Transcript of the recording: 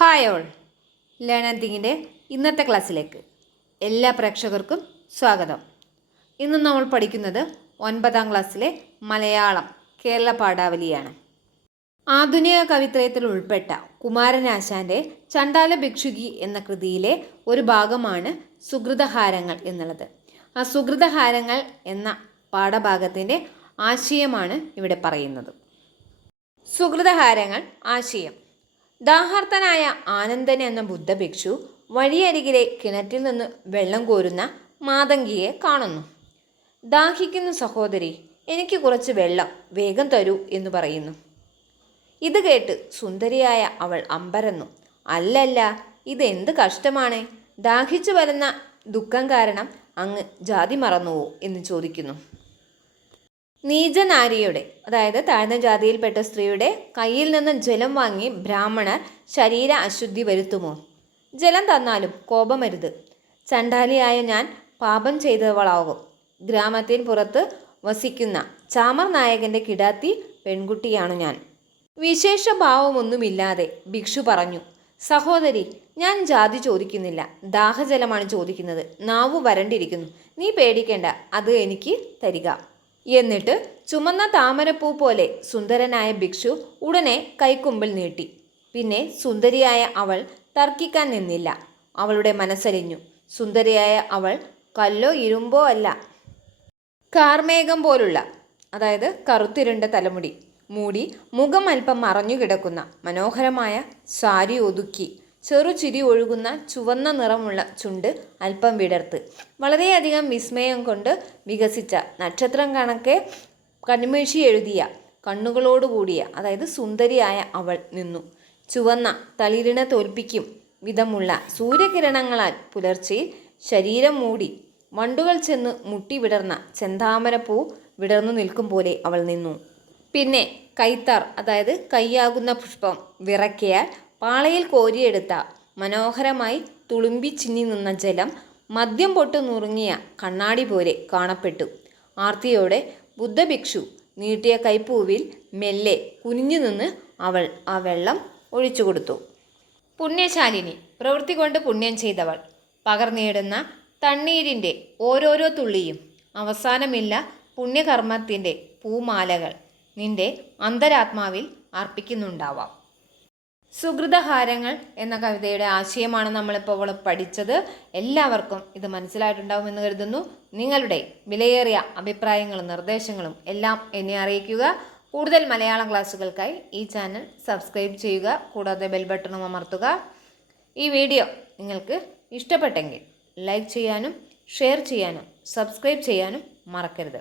Hi all learn and തിങ്ങിന്റെ ഇന്നത്തെ ക്ലാസ്സിലേക്ക് എല്ലാ പ്രേക്ഷകർക്കും സ്വാഗതം. ഇന്ന് നമ്മൾ പഠിക്കുന്നത് ഒൻപതാം ക്ലാസ്സിലെ മലയാളം കേരള പാഠാവലിയാണ്. ആധുനിക കവിത്രയത്തിൽ ഉൾപ്പെട്ട കുമാരനാശാന്റെ ചണ്ടാല ഭിക്ഷുകി എന്ന കൃതിയിലെ ഒരു ഭാഗമാണ് സുഹൃതഹാരങ്ങൾ എന്നുള്ളത്. ആ സുഹൃതഹാരങ്ങൾ എന്ന പാഠഭാഗത്തിന്റെ ആശയമാണ് ഇവിടെ പറയുന്നത്. സുഹൃതഹാരങ്ങൾ ആശയം. ദാഹാർത്തനായ ആനന്ദൻ എന്ന ബുദ്ധഭിക്ഷു വഴിയരികിലെ കിണറ്റിൽ നിന്ന് വെള്ളം കോരുന്ന മാതങ്കിയെ കാണുന്നു. ദാഹിക്കുന്നു സഹോദരി എനിക്ക് കുറച്ച് വെള്ളം വേഗം തരൂ എന്ന് പറയുന്നു. ഇത് കേട്ട് സുന്ദരിയായ അവൾ അമ്പരന്നു. അല്ലല്ല ഇതെന്ത് കഷ്ടമാണ്? ദാഹിച്ചു വരുന്ന ദുഃഖം കാരണം അങ്ങ് ജാതി മറന്നുവോ? എന്ന് ചോദിക്കുന്നു. നീചനാരിയുടെ അതായത് താഴ്ന്ന ജാതിയിൽപ്പെട്ട സ്ത്രീയുടെ കയ്യിൽ നിന്ന് ജലം വാങ്ങി ബ്രാഹ്മണർ ശരീര അശുദ്ധി വരുത്തുമോ? ജലം തന്നാലും കോപമരുത്. ചണ്ടാലിയായ ഞാൻ പാപം ചെയ്തവളാകും. ഗ്രാമത്തിന് പുറത്ത് വസിക്കുന്ന ചാമർ നായകന്റെ കിടാത്തി പെൺകുട്ടിയാണ് ഞാൻ. വിശേഷ ഭാവമൊന്നുമില്ലാതെ ഭിക്ഷു പറഞ്ഞു സഹോദരി ഞാൻ ജാതി ചോദിക്കുന്നില്ല. ദാഹജലമാണ് ചോദിക്കുന്നത്. നാവു വരണ്ടിരിക്കുന്നു. നീ പേടിക്കേണ്ട. അത് എനിക്ക് തരിക. എന്നിട്ട് ചുമന്ന താമരപ്പൂ പോലെ സുന്ദരനായ ഭിക്ഷു ഉടനെ കൈക്കുമ്പിൽ നീട്ടി. പിന്നെ സുന്ദരിയായ അവൾ തർക്കിക്കാൻ നിന്നില്ല. അവളുടെ മനസ്സലിഞ്ഞു. സുന്ദരിയായ അവൾ കല്ലോ ഇരുമ്പോ അല്ല കാർമേഘം പോലുള്ള അതായത് കറുത്തിരുണ്ട തലമുടി മൂടി മുഖം അല്പം മറഞ്ഞു കിടക്കുന്ന മനോഹരമായ സാരി ഒതുക്കി. ചെറുചിരി ഒഴുകുന്ന ചുവന്ന നിറമുള്ള ചുണ്ട് അല്പം വിടർത്ത്. വളരെയധികം വിസ്മയം കൊണ്ട് വികസിച്ച നക്ഷത്രം കണക്കെ കണ്മേഷി എഴുതിയ കണ്ണുകളോടുകൂടിയ അതായത് സുന്ദരിയായ അവൾ നിന്നു. ചുവന്ന തളിരിനെ തോൽപ്പിക്കും വിധമുള്ള സൂര്യകിരണങ്ങളാൽ പുലർച്ചെ ശരീരം മൂടി വണ്ടുകൾ ചെന്ന് മുട്ടി വിടർന്ന ചെന്താമരപ്പൂ വിടർന്നു നിൽക്കും പോലെ അവൾ നിന്നു. പിന്നെ കൈത്താർ അതായത് കൈയാകുന്ന പുഷ്പം വിറക്കിയാൽ പാളയിൽ കോരിയെടുത്ത മനോഹരമായി തുളുമ്പി ചിന്നി നിന്ന ജലം മദ്യം പൊട്ട് നുറുങ്ങിയ കണ്ണാടി പോലെ കാണപ്പെട്ടു. ആർത്തിയോടെ ബുദ്ധഭിക്ഷു നീട്ടിയ കൈപ്പൂവിൽ മെല്ലെ കുനിഞ്ഞു നിന്ന് അവൾ ആ വെള്ളം ഒഴിച്ചു കൊടുത്തു. പുണ്യശാലിനി പ്രവൃത്തി കൊണ്ട് പുണ്യം ചെയ്തവൾ. പകർന്നിടുന്ന തണ്ണീരിന്റെ ഓരോരോ തുള്ളിയും അവസാനമില്ല പുണ്യകർമ്മത്തിന്റെ പൂമാലകൾ നിന്റെ അന്തരാത്മാവിൽ അർപ്പിക്കുന്നുണ്ടാവാം. സുഹൃതഹാരങ്ങൾ എന്ന കവിതയുടെ ആശയമാണ് നമ്മളിപ്പോൾ ഇവിടെ പഠിച്ചത്. എല്ലാവർക്കും ഇത് മനസ്സിലായിട്ടുണ്ടാകുമെന്ന് കരുതുന്നു. നിങ്ങളുടെ വിലയേറിയ അഭിപ്രായങ്ങളും നിർദ്ദേശങ്ങളും എല്ലാം എന്നെ അറിയിക്കുക. കൂടുതൽ മലയാളം ക്ലാസ്സുകൾക്കായി ഈ ചാനൽ സബ്സ്ക്രൈബ് ചെയ്യുക. കൂടാതെ ബെൽ ബട്ടണും അമർത്തുക. ഈ വീഡിയോ നിങ്ങൾക്ക് ഇഷ്ടപ്പെട്ടെങ്കിൽ ലൈക്ക് ചെയ്യാനും ഷെയർ ചെയ്യാനും സബ്സ്ക്രൈബ് ചെയ്യാനും മറക്കരുത്.